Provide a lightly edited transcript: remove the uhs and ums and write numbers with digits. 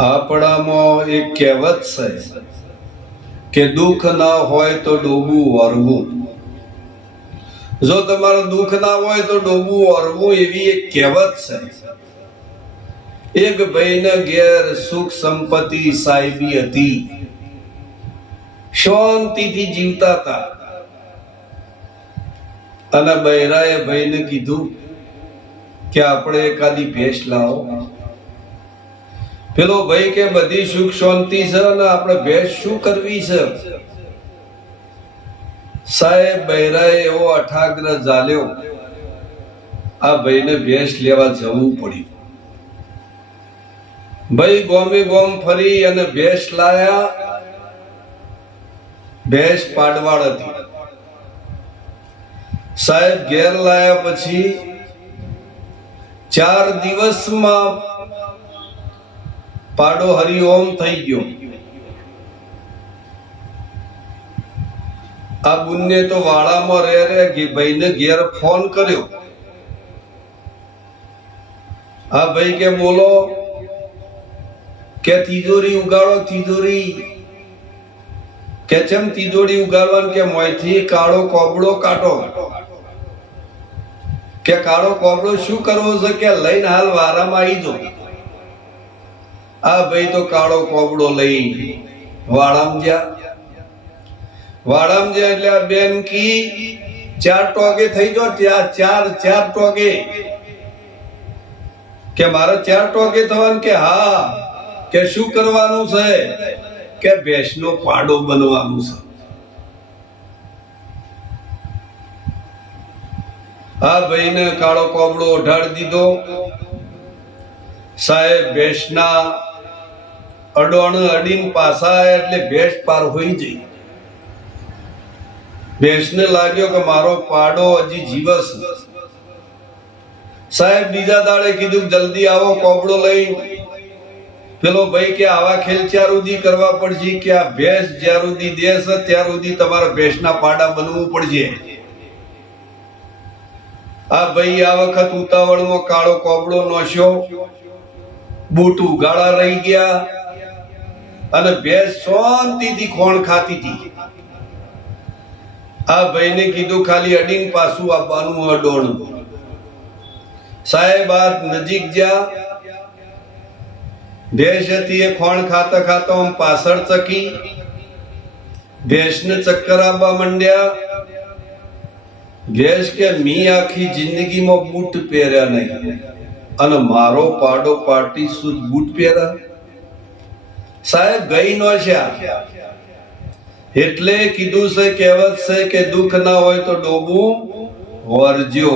આપણામાં એક કહેવત છે કે દુઃખ ના હોય તો ડોબું વરવું. જો તમારું દુઃખ ના હોય તો ડોબું વરવું, એવી એક કહેવત છે. એક ભાઈને ઘેર સુખ સંપત્તિ સાહેબી હતી, શાંતિથી જીવતા હતા. અને બૈરાએ ભાઈને કીધું કે આપણે એકાદી ભેંસ લાવો. પેલો ભાઈ કે બધી સુખ શાંતિ છે ને આપણે ભેંસ શું કરવી છે? સાહેબ બૈરાએ એવો અઠાગ્રહ ઝાલ્યો, આ ભાઈને ભેંસ લેવા જવું પડ્યું. ભાઈ ગોમે ગોમ ફરી અને ભેંસ લાયા. ભેંસ પાડવાળ હતી. સાહેબ ઘેર લાયા પછી 4 દિવસમાં પાડો હરિઓમ થઈ ગયો. આ બુનને તો વાળામાં રહે કે ભાઈને ઘેર ફોન કર્યો. આ ભાઈ કે બોલો, કે તિજોરી ઉગાડો. તિજોરી કે ચમ તિજોરી ઉગાડવાનું? કે મોયથી કાળો કોબળો કાઢો. કે કાળો કોબળો શું કરવો છે? કે લઈને હાલ વારામાં આવી જો. આ ભાઈ તો કાળો કોબળો લઈ વાળામ જ્યા. વાળામ જ્યા એટલે આ બેન કી 4 ટોગે થઈ જો. ત્યાં 4 ટોગે. કે મારે 4 ટોગે થવાનું? કે હા. કે શું કરવાનું છે? કે ભેંસનો પાડો બનવાનું છે. આ ભાઈને કાળો કોબળો ઓઢાડી દીધો. સાહેબ ભેંસના અડોણ અડીને પાછા એટલે ભેંસ પાર હોઈ જઈ. ભેંસને લાગ્યો કે મારો પાડો હજી જીવસ. સાહેબ બીજા દાડે કીધું જલ્દી આવો કોબળો લઈ. પેલો ભાઈ કે આવા ખેલ ત્યાર સુધી કરવા પડશે કે આ ભેંસ જ્યાર સુધી દેશ ત્યાર સુધી તમારા ભેંસના પાડા બનવું પડશે. આ ભાઈ આ વખત ઉતાવળમાં કાળો કોબળો નોશ્યો. બૂટ ઉગાડા રહી ગયા અને ભેંસ શાંતિથી ખોણ ખાતી હતી. આ ભાઈને કીધું ખાલી અડીને પાછું આવવાનું અડોણ. સાહેબ આ નજીક જ્યાં ભેંસ હતી એ ખોણ ખાતા ખાતા આમ પાછળ ચકી. ભેંસને ચક્કર આવવા માંડ્યા. ભેંસ કે મી આખી જિંદગીમાં બૂટ પહેર્યા નહીં અને મારો પાડો પાટી સુધ બૂટ પહેર્યા. સાહેબ ગઈ નો છે. એટલે કીધું છે, કહેવત છે કે દુઃખ ના હોય તો ડોબું વરજો.